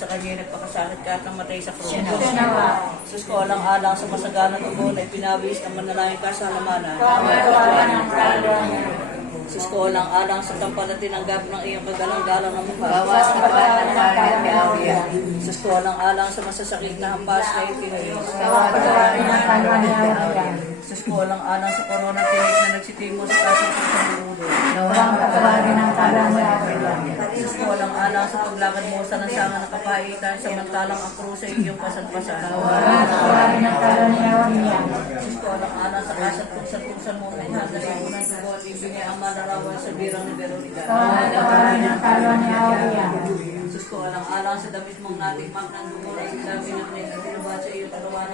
sa kanya nagpakasakit ka at namatay sa krus. Sus ko alang-alang sa masaganang dugo na ipinabis ng manalangin ka sa halamanan. Sus ko alang-alang sa tampal na tinanggap ng iyong kagalang-galang ng mukha. Sus ko alang-alang sa masasakit na hampas na ipinabis. Sus ko alang-alang sa korona tinik na nagsitimo sa kasang ng ulo. Sus ko alang-alang sa paglakad mo sa lansangan ng kapaitan samantalang ang krus ay iyong pasadpasan. Sus ko alang-alang sa kasat-tusan mo ng handa sa unang dugo at ibigay ang malarawan sa birang ni Veronica. Sus ko alang-alang sa damit mong natikmak ng dugo at sabi ng tinubad sa iyong kaluwanan